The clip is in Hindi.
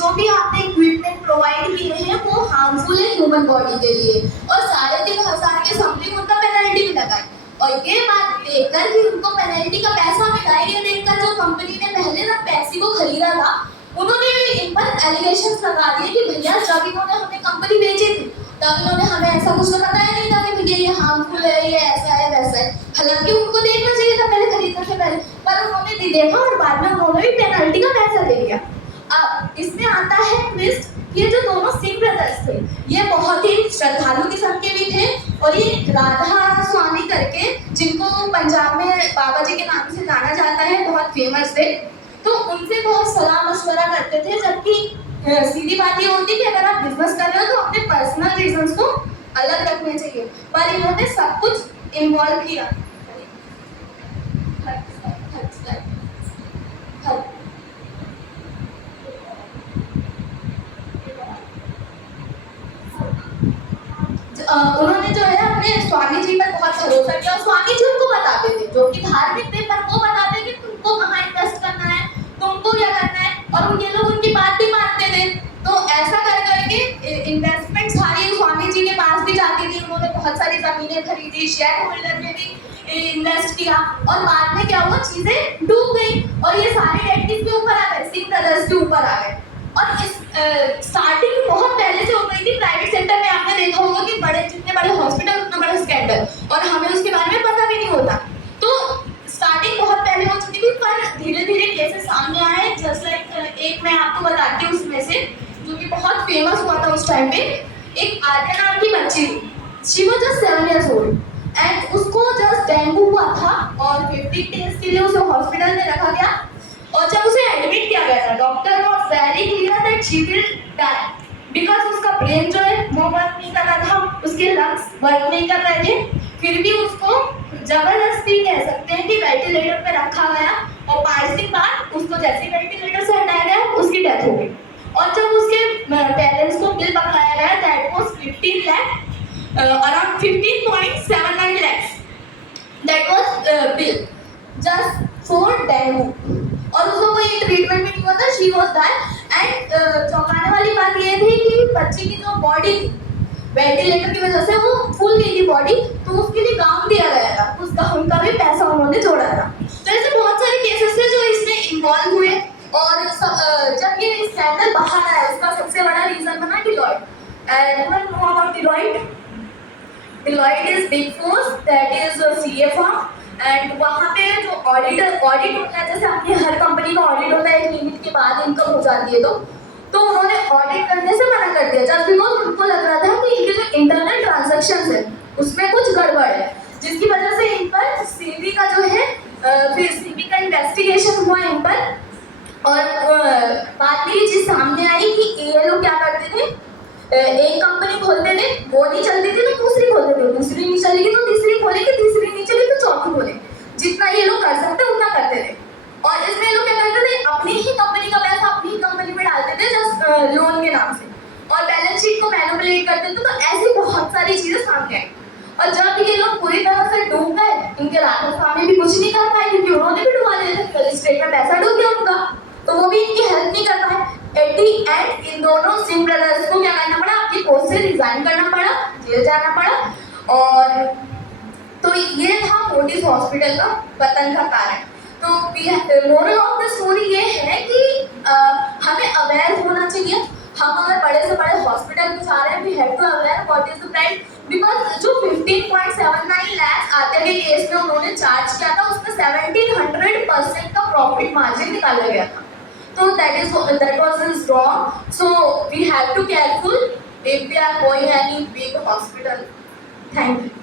जो भी आपने इक्विपमेंट प्रोवाइड किए हैं वो हार्मफुल है ह्यूमन बॉडी के लिए, और 3,500 के समथिंग उनका पेनल्टी भी लगाई। और ये बात देखकर कि उनको पेनल्टी का पैसा मिला है, ये देखकर जो कंपनी ने पहले ना पैसे को खरीदा था, उन्होंने इन पर एलिगेशंस लगा दिए कि भैया जब इन्होंने हमें कंपनी बेची थी तब इन्होंने हमें ऐसा कुछ तो बताया नहीं था कि भैया ये हार्मफुल है, ये ऐसा है वैसा है। हालांकि उनको देखना चाहिए था पहले खरीदने से पहले, पर उन्होंने नहीं देखा और बाद में उन्होंने भी पेनल्टी का पैसा ले लिया। अब इसमें आता है ट्विस्ट, ये जो दोनों सिंह ब्रदर्स थे ये बहुत ही श्रद्धालु किस्म के भी थे, और ये राधा स्वामी करके जिनको पंजाब में बाबा जी के नाम से जाना जाता है बहुत फेमस थे, तो उनसे बहुत सलाह मशवरा करते थे। जबकि सीधी बात ये होती है कि अगर आप बिजनेस कर रहे हो तो अपने पर्सनल रीजंस को अलग रखने चाहिए, पर इन्होंने सब कुछ इन्वॉल्व किया। उन्होंने जो है अपने स्वामी जी पर बहुत भरोसा किया, और स्वामी जी उनको बताते थे जो कि धार्मिक थे, पर वो बताते कि तुमको कहाँ इन्वेस्ट करना है, तुमको क्या करना है, और ये लोग उनकी बात भी मानते थे। तो ऐसा कर करके इन्वेस्टमेंट सारी स्वामी जी के पास भी जाती थी। उन्होंने बहुत सारी जमीनें खरीदी, शेयर होल्डर में भी इन्वेस्ट किया, और बाद में क्या हुआ, चीजें डूब गई और ये सारे डेट किसके ऊपर आ गए, सिंह ब्रदर्स के ऊपर आ गए। और इस स्टार्टिंग बहुत पहले से हो गई थी। प्राइवेट सेक्टर में आपने देखा होगा कि बड़े जितने बड़े हॉस्पिटल उतना बड़ा स्कैंडल, और हमें उसके बारे में पता भी नहीं होता। तो स्टार्टिंग बहुत पहले हो चुकी थी, पर धीरे धीरे केसेस सामने आए। जस्ट लाइक एक मैं आपको बताती हूँ उसमें से, जो कि बहुत फेमस हुआ था उस टाइम पे। एक आर्या नाम की बच्ची थी, she was just 7 years old, and उसको जस्ट डेंगू हुआ था और 50 डेज के लिए उसे हॉस्पिटल में रखा गया। और जब उसे एडमिट किया गया था, doctor was very clear that she will die, because उसका ब्रेन जो है वो वर्क नहीं कर रहा था, उसके लंग्स वर्क नहीं कर रहे थे। फिर भी उसको जबरदस्ती कह सकते हैं कि वेंटिलेटर पे रखा गया, और 5 दिन बाद उसको जैसे वेंटिलेटर से हटाया गया उसकी डेथ हो गई। और जब उसके पेरेंट्स को बिल पकड़ाया गया, that was 15 lakh, around 15.79 lakhs, that was bill just for dengue, और उसको कोई ट्रीटमेंट भी नहीं हुआ था, शी वाज डाइड। एंड चौंकाने वाली बात ये थी कि बच्ची की जो बॉडी थी वेंटिलेटर की वजह से वो फूल गई थी बॉडी, तो उसके लिए गाउन दिया गया था, उस गाउन का भी पैसा उन्होंने जोड़ा था। तो ऐसे बहुत सारे केसेस थे जो इसमें इन्वॉल्व हुए, और जब ये स्कैंडल बाहर आया उसका सबसे बड़ा रीजन बना Deloitte. Everyone know about Deloitte? Deloitte is big four, that is CA firm, and वहाँ पे जो ऑडिट होता है, जैसे आपकी हर कंपनी का ऑडिट होता है, एक लिमिट के बाद इनकम हो जाती है, तो उन्होंने ऑडिट करने से मना कर दिया, जस्ट बिकॉज उनको लग रहा था कि इनके जो इंटरनल ट्रांजैक्शंस है उसमें कुछ गड़बड़ है, जिसकी वजह से इन पर सीबी का जो है फिर सीबी का इन्वेस्टिगेशन हुआ इन पर। और बात ये चीज सामने आई कि ये लोग क्या करते थे, एक कंपनी खोलते थे, वो नहीं चलती थी तो दूसरी खोलते थे, दूसरी नहीं चलेगी तो तीसरी खोलेंगे, तीसरी नहीं चली तो चौथी खोलेंगे, जितना ये लोग कर सकते उतना करते थे। और इसमें ये लोग क्या करते थे, अपनी ही कंपनी का पैसा अपनी ही कंपनी में डालते थे, जस्ट लोन के नाम से, और बैलेंस शीट को मैनिपुलेट करते थे। तो ऐसी बहुत सारी चीजें सामने आई, और जब ये लोग पूरी तरह से डूब गए, इनके राधा स्वामी भी कुछ नहीं कर पाए, क्योंकि उन्होंने भी डुबा दिया था, रजिस्ट्रेट में पैसा डूब गया उनका, तो वो भी इनकी हेल्प नहीं कर पाए। एट दी एंड इन दोनों सिंह ब्रदर्स को क्या करना पड़ा, अपनी पोस्ट से रिजाइन करना पड़ा, जेल जाना पड़ा। और तो ये था फोर्टिस हॉस्पिटल का पतन का कारण। तो मोरल ऑफ द स्टोरी ये है कि हमें अवेयर होना चाहिए। हम अगर बड़े से बड़े हॉस्पिटल में जा रहे हैं, we have to aware what is the price, because जो 15.79 लाख आते के केस में उन्होंने चार्ज किया था, उसमें 1700% का प्रॉफिट मार्जिन निकाला गया था। So that was wrong. So we have to careful if we are going any big hospital. Thank you.